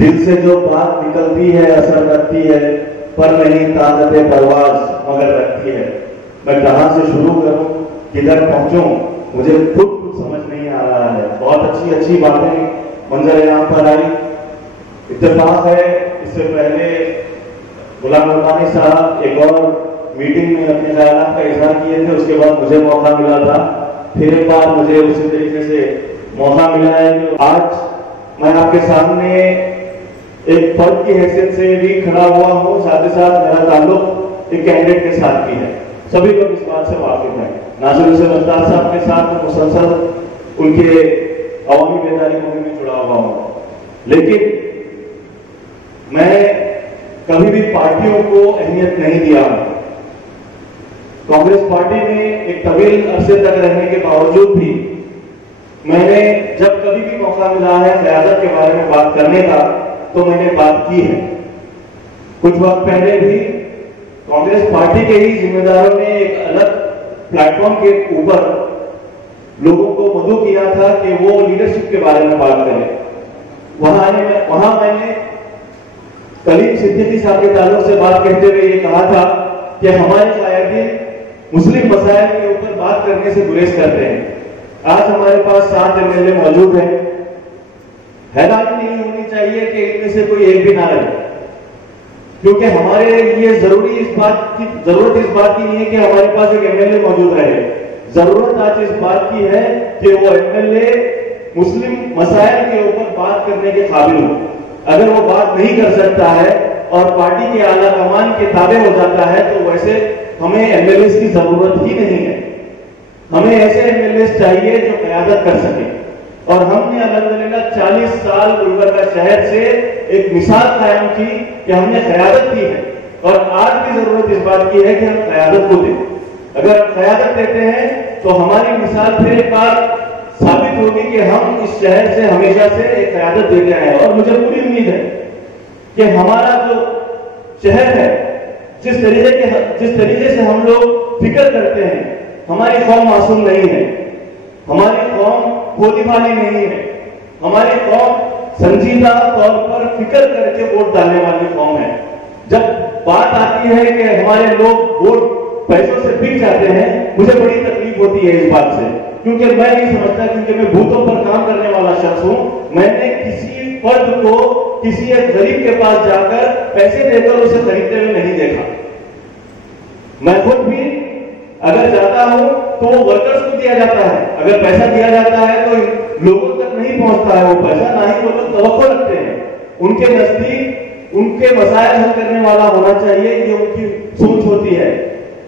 दिल से जो बात निकलती है असर करती है, पर नहीं ताकत परवाज मगर रखती है। मैं कहाँ से शुरू करूं, किधर पहुंचूं, मुझे खुद कुछ समझ नहीं आ रहा है। बहुत अच्छी अच्छी बातें मंजर आम पर आई। इत्तेफाक है, इससे पहले गुलाम रब्बानी साहब एक और मीटिंग में अपने ख्यालात का इजहार किए थे, उसके बाद मुझे मौका मिला था, फिर एक बार मुझे उसी तरीके से मौका मिला है कि आज मैं आपके सामने एक फर्द की हैसियत से भी खड़ा हुआ हूँ। साथ ही साथ मेरा ताल्लुक एक कैंडिडेट के साथ भी है, सभी लोग इस बात से वाकिफ हैं। नासिर हुसैन अफ्तार साहब के साथ मैं मुसलसल उनके अवामी बेदारी मुहिम में जुड़ा हुआ हूँ, लेकिन मैं कभी भी पार्टियों को अहमियत नहीं दिया। कांग्रेस पार्टी में एक तवील अरसे तक रहने के बावजूद भी मैंने जब कभी भी मौका मिला है क़यादत के बारे में बात करने का, तो मैंने बात की है। कुछ वक्त पहले भी कांग्रेस पार्टी के ही जिम्मेदारों ने एक अलग प्लेटफॉर्म के ऊपर लोगों को मदऊ किया था कि वो लीडरशिप के बारे में बात करें। वहां मैंने कलीम सिद्दीकी साहब के ताल्लुक से बात करते हुए ये कहा था कि हमारे कायदीन मुस्लिम मसाइल के ऊपर बात करने से गुरेज करते हैं। आज हमारे पास 7 एमएलए मौजूद हैं। हैरानी नहीं होनी चाहिए कि इनमें से कोई एक भी ना रहे, क्योंकि हमारे लिए जरूरत इस बात की नहीं है कि हमारे पास एक एमएलए मौजूद रहे। जरूरत आज इस बात की है कि वो एमएलए मुस्लिम मसाइल के ऊपर बात करने के काबिल हो। अगर वो बात नहीं कर सकता है और पार्टी के आला कमान के ताबे हो जाता है, तो वैसे हमें एमएलए की जरूरत ही नहीं है। हमें ऐसे एमएलए चाहिए जो क़यादत कर सके। और हमने अल्हम्दुलिल्लाह 40 साल गुलबर्गा शहर से एक मिसाल कायम की कि हमने क़यादत की है, और आज भी जरूरत इस बात की है कि हम क़यादत को दें। अगर हम क़यादत देते हैं तो हमारी मिसाल फिर एक बार साबित होगी कि हम इस शहर से हमेशा से एक क़यादत देते हैं। और मुझे पूरी उम्मीद है कि हमारा जो शहर है, जिस तरीके से हम लोग फिक्र करते हैं, हमारी कौम मासूम नहीं है, हमारी कौम भोली भाली नहीं है, हमारी कौम संजीदा तौर पर फिक्र करके वोट डालने वाली कौम है। जब बात आती है कि हमारे लोग वोट पैसों से बिक जाते हैं, मुझे बड़ी तकलीफ होती है इस बात से, क्योंकि मैं नहीं समझता, क्योंकि मैं भूतों पर काम करने वाला शख्स हूं। मैंने किसी फर्द को किसी एक गरीब के पास जाकर पैसे देकर उसे खरीदते हुए नहीं देखा। मैं खुद भी अगर जाता हूं तो वो वर्कर्स को दिया जाता है। अगर पैसा दिया जाता है तो लोगों तक नहीं पहुंचता है वो पैसा, ना ही वो लोग तवक्को रखते हैं। उनके नजदीक उनके मसाइल हल करने वाला होना चाहिए, ये उनकी सोच होती है।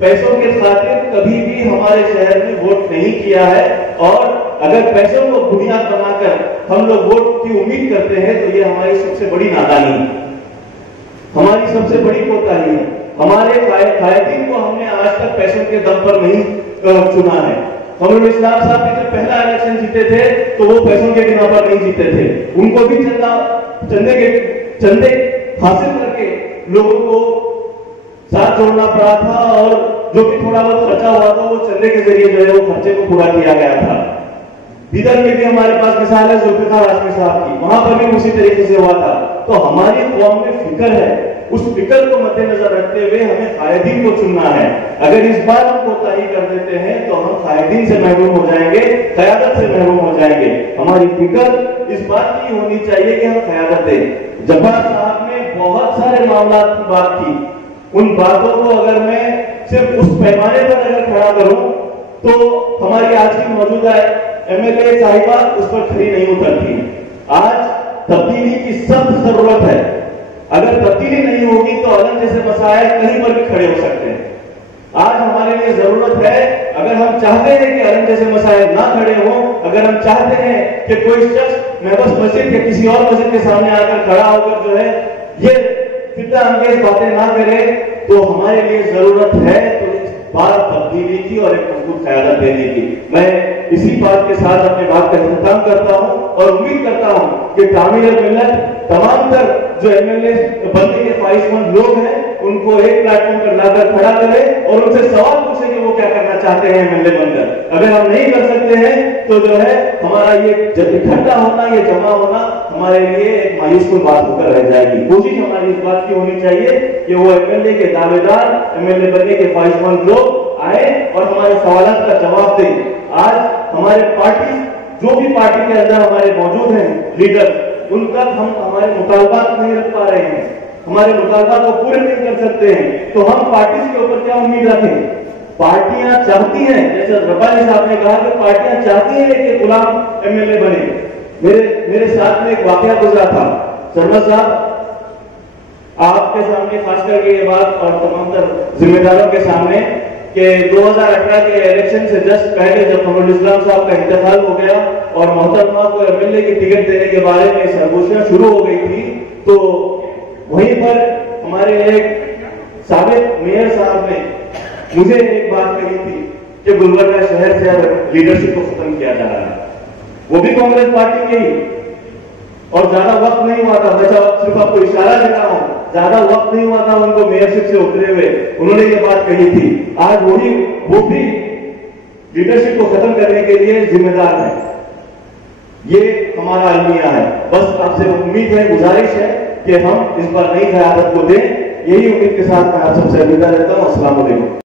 पैसों के खातिर कभी भी हमारे शहर में वोट नहीं किया है, और अगर पैसों को बुनियाद बनाकर हम लोग वोट की उम्मीद करते हैं तो ये हमारी सबसे बड़ी नादानी है, हमारी सबसे बड़ी कोताही है। हमारे कायदीन को हमने आज तक पैसों के दम पर नहीं चुना है। कमरुल इस्लाम साहब ने जब पहला इलेक्शन जीते थे तो वो पैसों के बिना पर नहीं जीते थे। उनको भी चंदे हासिल करके लोगों को साथ जोड़ना पड़ा था, और जो भी थोड़ा बहुत खर्चा हुआ था वो चंदे के जरिए जो है वो खर्चे को पूरा किया गया था। बिदर में भी हमारे पास मिसाल है जुल्फिकार आजमी साहब की, वहां पर भी उसी तरीके से हुआ था। तो हमारी कौम में फिक्र है, उस फिक्र को मद्देनजर रखते हुए हमें कायदीन को चुनना है। अगर इस बार हम कोताही कर देते हैं तो हम कायदीन से महरूम हो जाएंगे, क़यादत से महरूम हो जाएंगे। हमारी फिक्र इस बात की होनी चाहिए कि हम क़यादत दें। जब्बार साहब ने बहुत सारे मामला की बात की, उन बातों को अगर मैं सिर्फ उस पैमाने पर अगर खड़ा करूं तो हमारी आज की मौजूदा एमएलए साहिबा उस पर खड़ी नहीं उतरती। आज तब्दीली की सख्त जरूरत है। अगर तब्दीली नहीं होगी तो अलग जैसे मसाइल कहीं पर भी खड़े हो सकते हैं। आज हमारे लिए जरूरत है, अगर हम चाहते हैं कि अलग जैसे मसाइल ना खड़े हों, अगर हम चाहते हैं कि कोई शख्स महबूस मस्जिद या किसी और मस्जिद के सामने आकर खड़ा होकर जो है ये फितना अंगेज बातें ना करे, तो हमारे लिए जरूरत है तो बात तब्दीली की और एक मजबूत क़यादत देने की। मैं इसी बात के साथ अपनी बात का इख्तिताम करता हूं और उम्मीद करता हूं कि तामीर मिल्लत तमाम तर जो एमएलए बनने के ख्वाहिशमंद लोग हैं ان کو ایک प्लेटफॉर्म पर लाकर खड़ा करें और उनसे सवाल पूछे कि वो क्या करना चाहते हैं एमएलए बनकर। अगर हम नहीं कर सकते हैं तो जो है हमारा ये इकट्ठा होना, ये जमा होना हमारे लिए एक मायूस बात होकर रह जाएगी। कोशिश हमारी इस बात की होनी चाहिए कि वो एमएलए के दावेदार, एमएलए बनने के ख्वाहिशमंद लोग आए और हमारे सवालों का जवाब दें। आज हमारे पार्टी, जो भी पार्टी के अंदर हमारे मौजूद हैं लीडर, उन तक हम हमारे मुतालबात नहीं रख पा रहे हैं, हमारे मुतालबात को पूरे नहीं कर सकते हैं, तो हम पार्टी के ऊपर क्या उम्मीद रखें? पार्टियां चाहती हैं, जैसे रब्बानी साहब ने कहा कि पार्टियां चाहती हैं कि गुलाम एमएलए बने। मेरे साथ में एक वाकया गुजरा था। सरमद साहब आपके सामने खास करके ये बात और तमाम जिम्मेदारों के सामने कि 2018 के इलेक्शन से जस्ट पहले जब कमरुल इस्लाम साहब का इंतकाल हो गया और मोहतरमा को एमएलए की टिकट देने के बारे में सरगोशियां शुरू हो गई थी, तो वहीं पर हमारे एक साबिक मेयर साहब ने मुझे एक बात कही थी कि गुलबर्गा शहर से अब लीडरशिप को खत्म किया जा रहा है। वो भी कांग्रेस पार्टी के ही, और ज्यादा वक्त नहीं हुआ था, बचा सिर्फ आपको इशारा दे रहा हूं, ज्यादा वक्त नहीं हुआ था उनको मेयरशिप से उतरे हुए, उन्होंने ये बात कही थी। आज वो भी लीडरशिप को खत्म करने के लिए जिम्मेदार है। ये हमारा अलमिया है। बस आपसे उम्मीद है, गुजारिश है कि हम इस बार नई क़यादत को दें। यही उम्मीद के साथ मैं आप सबसे अलविदा लेता हूं। अस्सलाम वालेकुम।